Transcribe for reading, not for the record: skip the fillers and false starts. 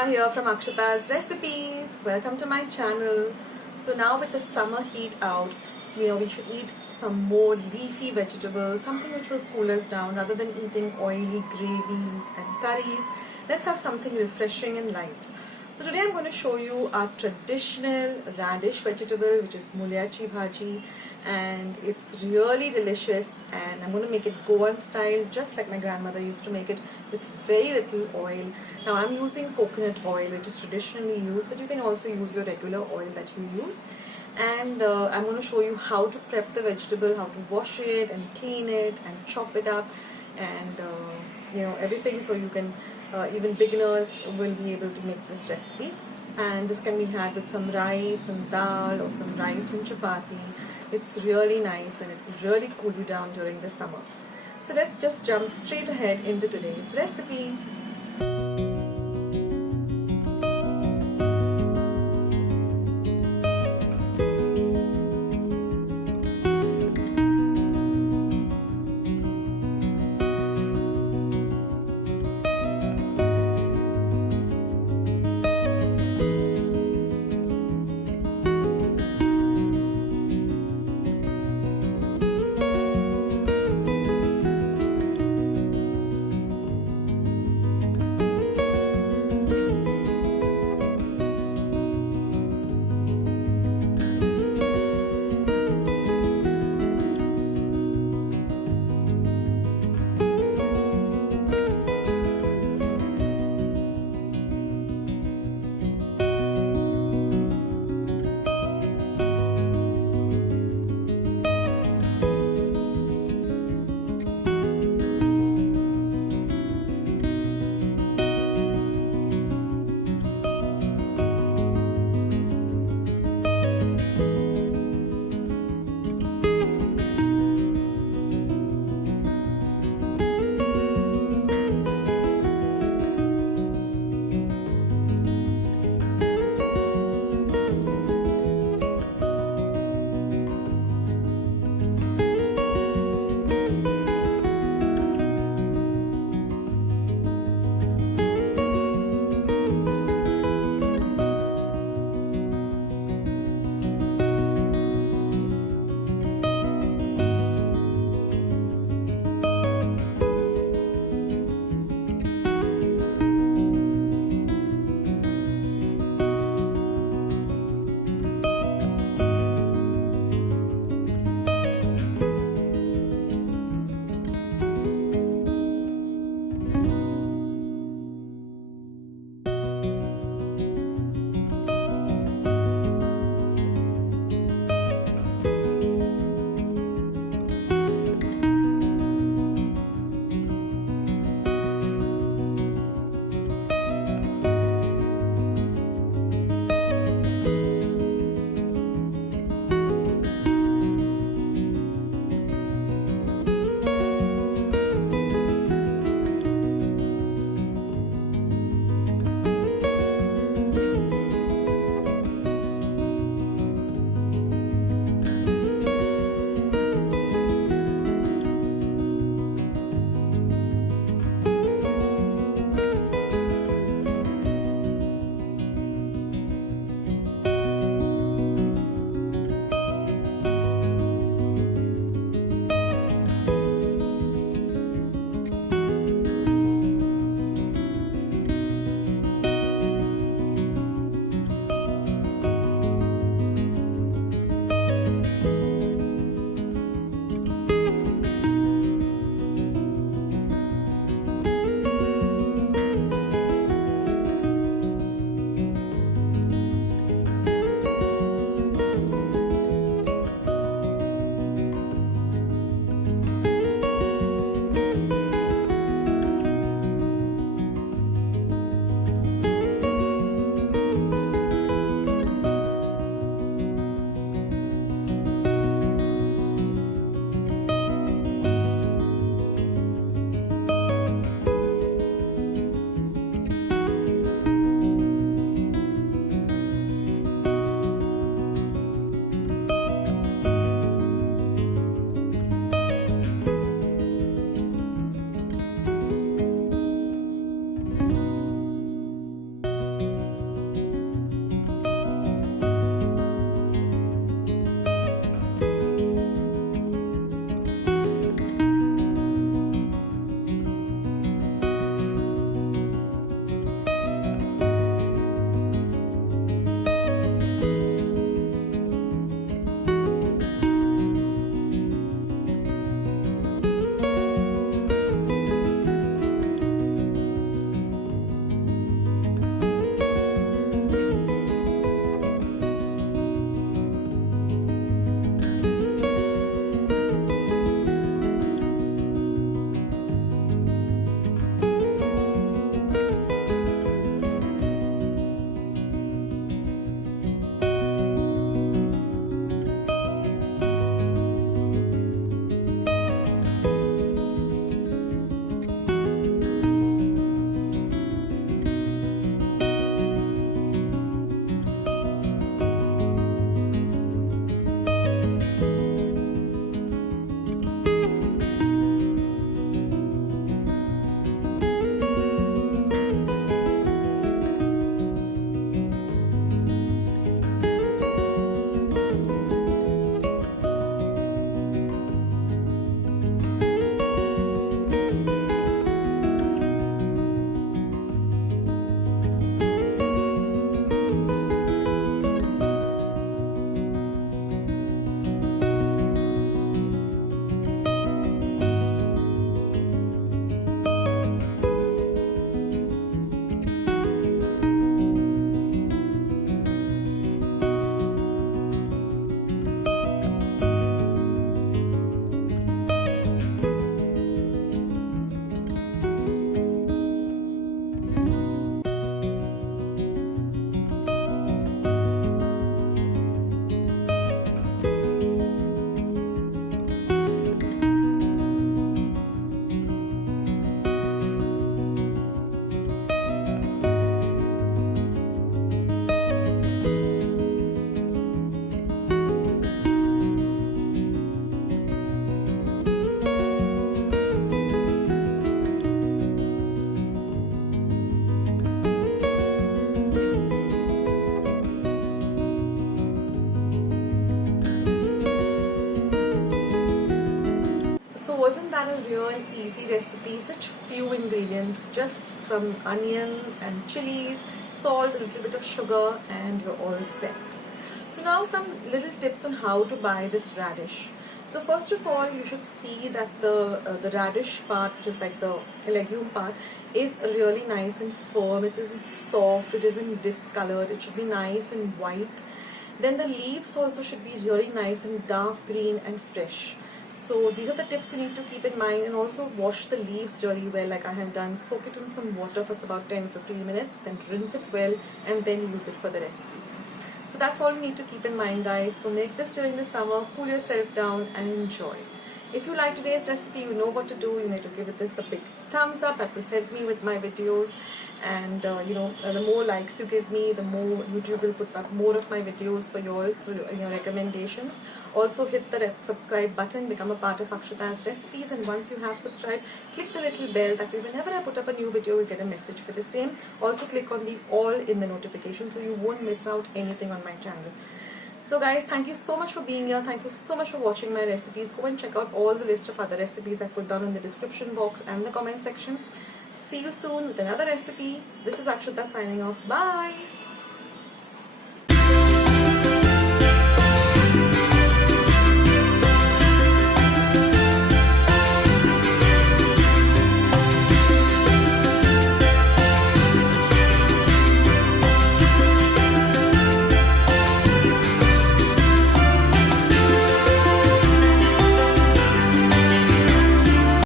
Akshata here from Akshata's Recipes. Welcome to my channel. So now with the summer heat out, we should eat some more leafy vegetables, something which will cool us down rather than eating oily gravies and curries. Let's have something refreshing and light. So today I'm going to show you our traditional radish vegetable, which is Mulyachi Bhaji, and it's really delicious, and I'm going to make it Goan style, just like my grandmother used to make it, with very little oil. Now I'm using coconut oil, which is traditionally used, but you can also use your regular oil that you use. And I'm going to show you how to prep the vegetable, how to wash it and clean it and chop it up, and everything, so you can even beginners will be able to make this recipe. And this can be had with some rice and dal or some rice and chapati. It's really nice and it will really cool you down during the summer. So let's just jump straight ahead into today's recipe. So wasn't that a real easy recipe? Such few ingredients, just some onions and chilies, salt, a little bit of sugar, and you're all set. So now some little tips on how to buy this radish. So first of all, you should see that the radish part, which is like the legume part, is really nice and firm. It isn't soft, it isn't discolored, it should be nice and white. Then the leaves also should be really nice and dark green and fresh. So these are the tips you need to keep in mind, and also wash the leaves really well like I have done. Soak it in some water for about 10-15 minutes, then rinse it well and then use it for the recipe. So that's all you need to keep in mind, guys. So make this during the summer, cool yourself down and enjoy. If you like today's recipe, you know what to do. You need to give this a big thumbs up. That will help me with my videos, and the more likes you give me, the more YouTube will put up more of my videos for you all through your recommendations. Also hit the subscribe button, become a part of Akshata's Recipes, and once you have subscribed, click the little bell. That way whenever I put up a new video, you'll get a message for the same. Also click on the all in the notification so you won't miss out anything on my channel. So guys, thank you so much for being here. Thank you so much for watching my recipes. Go and check out all the list of other recipes I put down in the description box and the comment section. See you soon with another recipe. This is Akshata signing off. Bye.